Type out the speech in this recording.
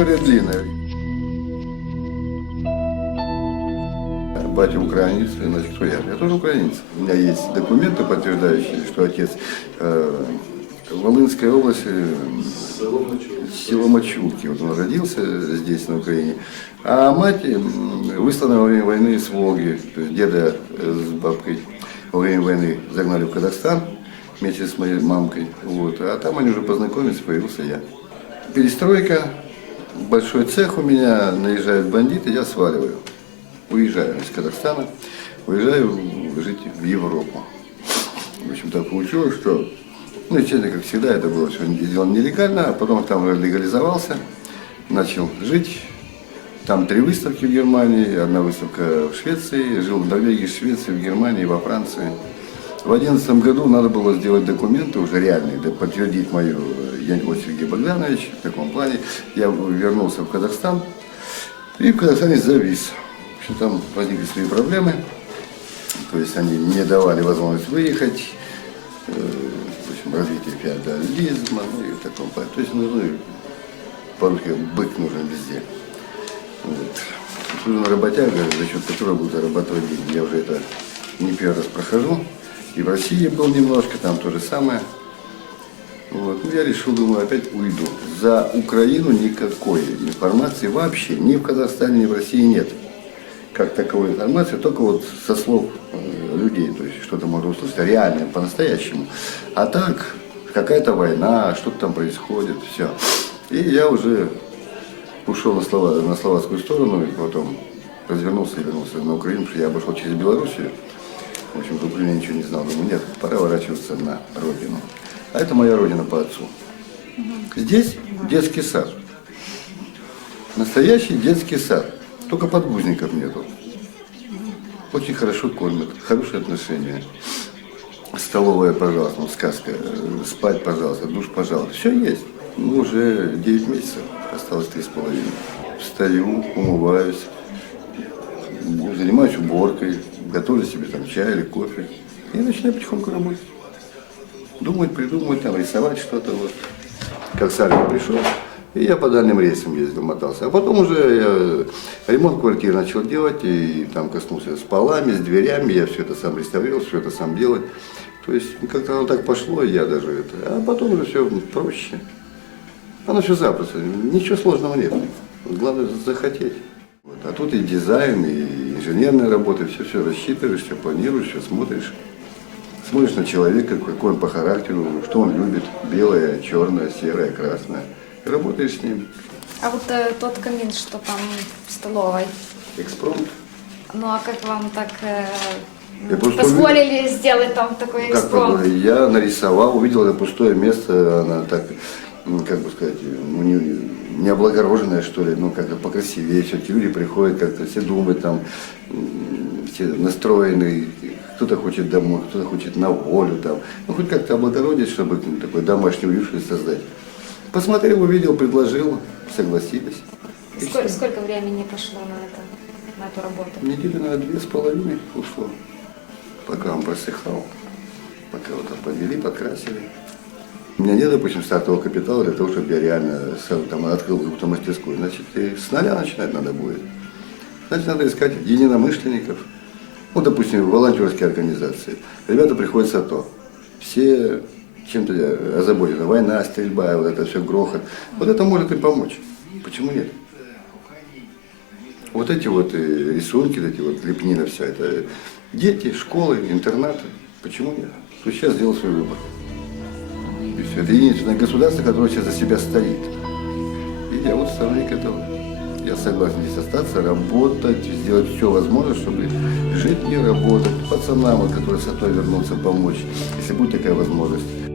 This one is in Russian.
история длинная. Батя украинец, значит, кто я? Я тоже украинец. У меня есть документы, подтверждающие, что отец э, в Волынской области, э, село Мачулки. Вот он родился здесь, на Украине. А мать выслана во время войны с Волги. Деда э, с бабкой во время войны загнали в Казахстан вместе с моей мамкой. Вот. А там они уже познакомились, появился я. Перестройка, большой цех у меня, наезжают бандиты, я сваливаю. Уезжаю из Казахстана, уезжаю жить в Европу. В общем, так получилось, что, ну, естественно, как всегда, это было все сделано нелегально, а потом там уже легализовался, начал жить. Там три выставки в Германии, одна выставка в Швеции, жил в Норвегии, в Швеции, в Германии, во Франции. В 2011 году надо было сделать документы уже реальные, да, подтвердить мою э, Янько Сергей Богданович в таком плане. Я вернулся в Казахстан и в Казахстане завис. Общем, там возникли свои проблемы. То есть они не давали возможность выехать, э, в общем, развитие феодализма, ну и в таком плане. То есть нужны, по-русски, бык нужен везде. Вот. Служил работяга, за счет которого буду зарабатывать деньги. Я уже это не первый раз прохожу. И в России был немножко, там то же самое. Вот. Ну, я решил, думаю, опять уйду. За Украину никакой информации вообще ни в Казахстане, ни в России нет. Как таковой информации, только вот со слов э, людей, то есть что-то можно услышать реальное, по-настоящему. А так, какая-то война, что-то там происходит, все. И я уже ушел на, Слова, на словацкую сторону, и потом развернулся и вернулся на Украину, потому что я обошел через Белоруссию. В общем, в Украине ничего не знал. Думаю, нет, пора ворачиваться на родину. А это моя родина по отцу. Здесь детский сад. Настоящий детский сад. Только подгузников нету. Очень хорошо кормят, хорошие отношения. Столовая, пожалуйста, сказка. Спать, пожалуйста, душ, пожалуйста. Все есть. Ну, уже 9 месяцев, осталось три с половиной. Встаю, умываюсь, занимаюсь уборкой, готовлю себе там чай или кофе. И начинаю потихоньку работать. Думать, придумывать, там, рисовать что-то. Вот. Как Сарин пришел, и я по дальним рейсам ездил, мотался. А потом уже я ремонт квартиры начал делать, и там коснулся с полами, с дверями, я все это сам реставрировал, все это сам делать. То есть как-то оно так пошло, я даже это. А потом уже все проще. Оно все запросто, ничего сложного нет. Главное захотеть. А тут и дизайн, и инженерная работа, все, все рассчитываешь, все планируешь, все смотришь. Смотришь на человека, какой он по характеру, что он любит, белое, черное, серое, красное. И работаешь с ним. А вот э, тот камин, что там в столовой, Экспромт. ну а как вам так э, Я позволили сделать там такой Как экспромт? Я нарисовал, увидел это пустое место, она так, как бы сказать, ну, не, не облагороженная, что ли, ну, как-то покрасивее. Все-таки люди приходят, как-то все думают, там, все настроены, кто-то хочет домой, кто-то хочет на волю, там. Ну, хоть как-то облагородить, чтобы ну, такой домашний уют создать. Посмотрел, увидел, предложил, согласились. Сколько, сколько времени пошло на это, на эту работу? Недели на две с половиной ушло, пока он просыхал, пока вот там подвели, подкрасили. У меня нет, допустим, стартового капитала для того, чтобы я реально сам там открыл какую-то мастерскую. Значит, и с нуля начинать надо будет. Значит, надо искать единомышленников. Ну, допустим, волонтерские организации. Ребята приходят с АТО. Все чем-то озабочены. Война, стрельба, вот это все грохот. Вот это может им помочь. Почему нет? Вот эти вот э, рисунки, эти вот лепнина вся, это дети, школы, интернаты. Почему нет? Сейчас сделал свой выбор. Все. Это единственное государство, которое сейчас за себя стоит. И я вот сторонник этого. Я согласен здесь остаться, работать, сделать все возможное, чтобы жить и работать. Пацанам, которые с АТО вернутся, помочь, если будет такая возможность.